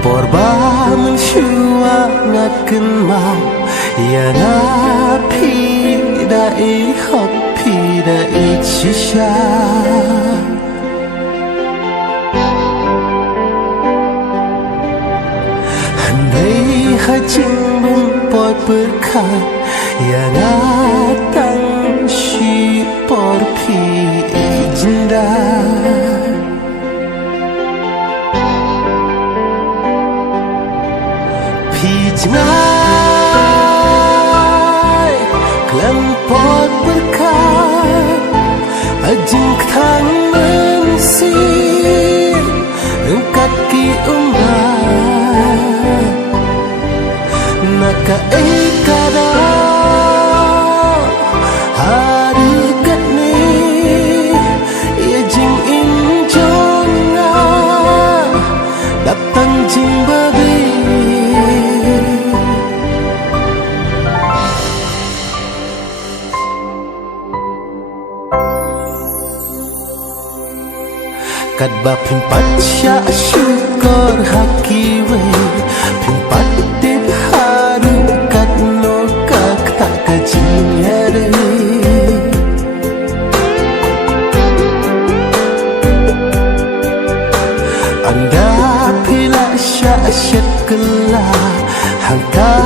Porba mensyuangaken mau yana pidai hok pidai cisya handai hajing mempot berkat yana tang si porpi jenda Pijnai kelempot berkat ajeng ketang mensir kaki umat naka ekada harikat ni ajeng injona datang jing babi Kadba pimpat sya syukur hakiwe pimpat tip haru kat no kak tak kajinyere anda pila sya syakla hangka